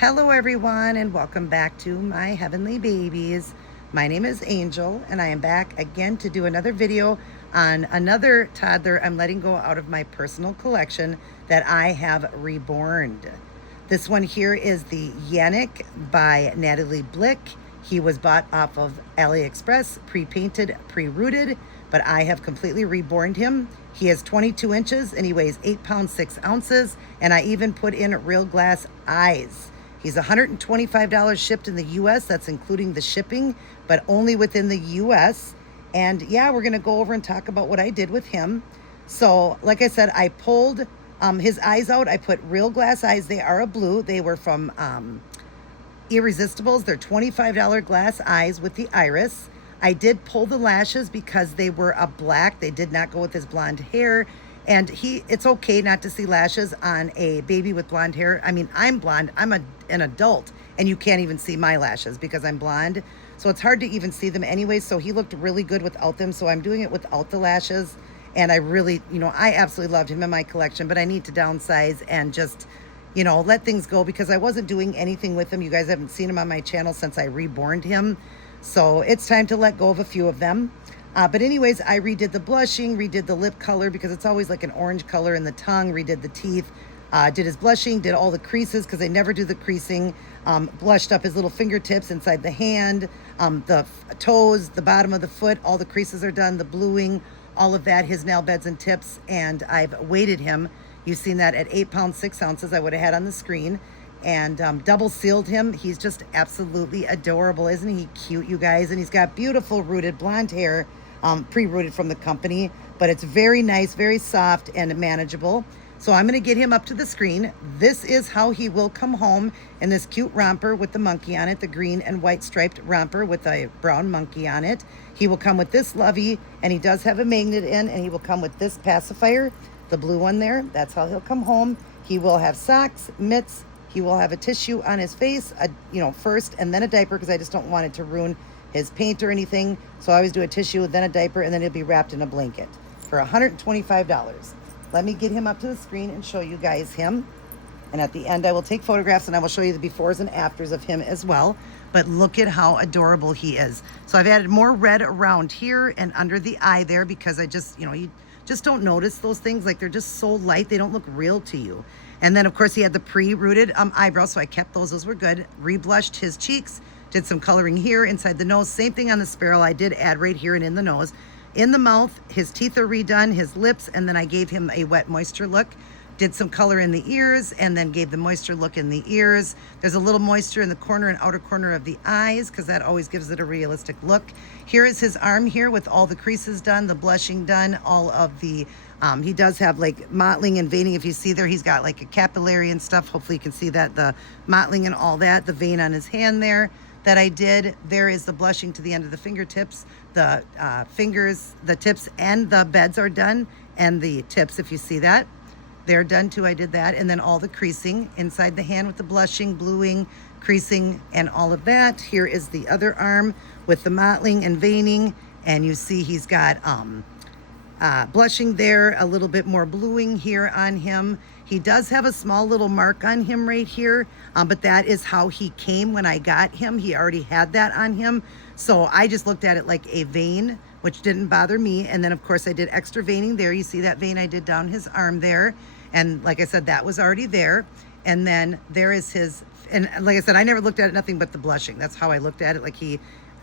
Hello everyone, and welcome back to my heavenly babies. My name is Angel, and I am back again to do another video on another toddler I'm letting go out of my personal collection that I have reborn. This one here is the Yannick by Natalie Blick. He was bought off of AliExpress, pre-painted, pre-rooted, but I have completely reborn him. He is 22 inches and he weighs 8 pounds 6 ounces, and I even put in real glass eyes. He's $125 shipped in the US. That's including the shipping, but only within the US. And yeah, we're going to go over and talk about what I did with him. So, like I said, I pulled his eyes out. I put real glass eyes. They are a blue. They were from Irresistibles. They're $25 glass eyes with the iris. I did pull the lashes because they were a black. They did not go with his blonde hair. And it's okay not to see lashes on a baby with blonde hair. I mean, I'm blonde. I'm an adult, and you can't even see my lashes because I'm blonde. So it's hard to even see them anyway. So he looked really good without them. So I'm doing it without the lashes. And I really, I absolutely loved him in my collection, but I need to downsize and just, let things go because I wasn't doing anything with him. You guys haven't seen him on my channel since I reborned him. So it's time to let go of a few of them. But anyways, I redid the blushing, redid the lip color because it's always like an orange color in the tongue, redid the teeth, did his blushing, did all the creases because I never do the creasing, blushed up his little fingertips inside the hand, the toes, the bottom of the foot, all the creases are done, the bluing, all of that, his nail beds and tips, and I've weighted him. You've seen that at 8 pounds 6 ounces I would have had on the screen. And double sealed him. He's just absolutely adorable. Isn't he cute, you guys? And he's got beautiful rooted blonde hair, pre-rooted from the company, but it's very nice, very soft and manageable. So I'm going to get him up to the screen. This is how he will come home in this cute romper with the monkey on it, the green and white striped romper with a brown monkey on it. He will come with this lovey, and he does have a magnet in, and he will come with this pacifier, the blue one there. That's how he'll come home. He will have socks, mitts. He will have a tissue on his face, first, and then a diaper because I just don't want it to ruin his paint or anything. So I always do a tissue, then a diaper, and then he'll be wrapped in a blanket for $125. Let me get him up to the screen and show you guys him. And at the end, I will take photographs and I will show you the befores and afters of him as well. But look at how adorable he is. So I've added more red around here and under the eye there because I just, you just don't notice those things. Like they're just so light, they don't look real to you. And then, of course, he had the pre-rooted eyebrows, so I kept those. Those were good. Reblushed his cheeks, did some coloring here inside the nose. Same thing on the sparrow. I did add right here and in the nose. In the mouth, his teeth are redone, his lips, and then I gave him a wet moisture look. Did some color in the ears and then gave the moisture look in the ears. There's a little moisture in the corner and outer corner of the eyes because that always gives it a realistic look. Here is his arm here with all the creases done, the blushing done, all of the, he does have like mottling and veining. If you see there, he's got like a capillary and stuff. Hopefully you can see that, the mottling and all that, the vein on his hand there that I did. There is the blushing to the end of the fingertips. The fingers, the tips and the beds are done, and the tips, if you see that. They're done too. I did that. And then all the creasing inside the hand with the blushing, bluing, creasing, and all of that. Here is the other arm with the mottling and veining. And you see he's got blushing there, a little bit more bluing here on him. He does have a small little mark on him right here, but that is how he came when I got him. He already had that on him. So I just looked at it like a vein, which didn't bother me. And then, of course, I did extra veining there. You see that vein I did down his arm there. And like I said, that was already there. And then there is his, and like I said, I never looked at it, nothing but the blushing. That's how I looked at it. Like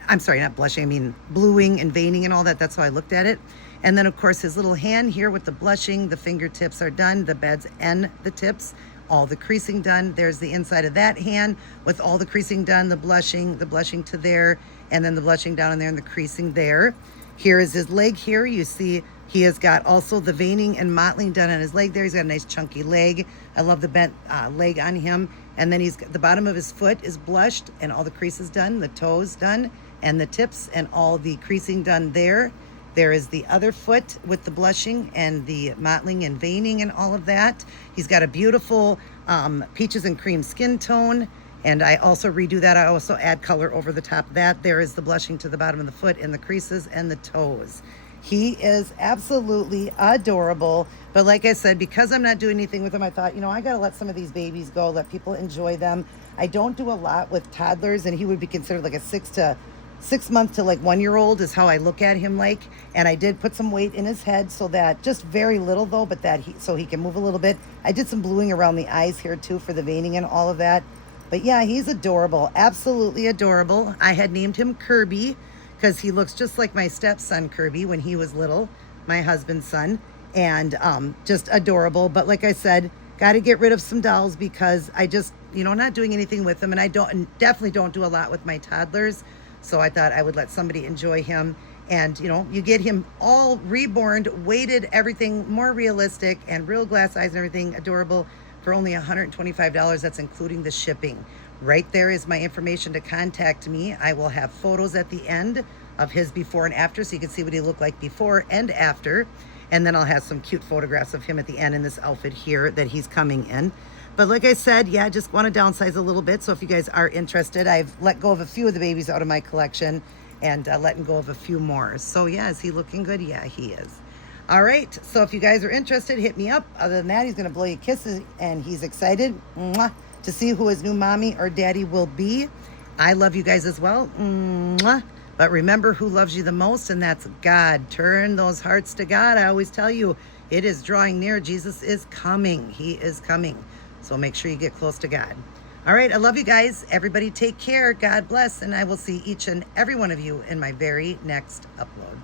I'm sorry, not blushing, I mean bluing and veining and all that. That's how I looked at it. And then, of course, his little hand here with the blushing, the fingertips are done, the beds and the tips, all the creasing done. There's the inside of that hand with all the creasing done, the blushing to there, and then the blushing down in there and the creasing there. Here is his leg here. You see he has got also the veining and mottling done on his leg there. He's got a nice chunky leg. I love the bent leg on him. And then he's the bottom of his foot is blushed and all the creases done, the toes done, and the tips and all the creasing done there. There is the other foot with the blushing and the mottling and veining and all of that. He's got a beautiful peaches and cream skin tone. And I also redo that. I also add color over the top of that. There is the blushing to the bottom of the foot and the creases and the toes. He is absolutely adorable. But like I said, because I'm not doing anything with him, I thought, I got to let some of these babies go, let people enjoy them. I don't do a lot with toddlers, and he would be considered like a 6 month to like 1 year old is how I look at him like. And I did put some weight in his head so that just very little though, but that so he can move a little bit. I did some bluing around the eyes here too for the veining and all of that. But yeah, he's adorable, absolutely adorable. I had named him Kirby because he looks just like my stepson Kirby when he was little, my husband's son, and just adorable. But like I said, got to get rid of some dolls because I just, not doing anything with them, and I definitely don't do a lot with my toddlers. So I thought I would let somebody enjoy him. And, you get him all reborn, weighted, everything more realistic, and real glass eyes and everything adorable for only $125. That's including the shipping. Right there is my information to contact me. I will have photos at the end of his before and after so you can see what he looked like before and after. And then I'll have some cute photographs of him at the end in this outfit here that he's coming in. But like I said, yeah, just want to downsize a little bit. So if you guys are interested, I've let go of a few of the babies out of my collection and letting go of a few more. So yeah, is he looking good? Yeah, he is. All right, so if you guys are interested, hit me up. Other than that, he's going to blow you kisses, and he's excited to see who his new mommy or daddy will be. I love you guys as well. But remember who loves you the most, and that's God. Turn those hearts to God. I always tell you, it is drawing near. Jesus is coming. He is coming. So make sure you get close to God. All right, I love you guys. Everybody take care. God bless, and I will see each and every one of you in my very next upload.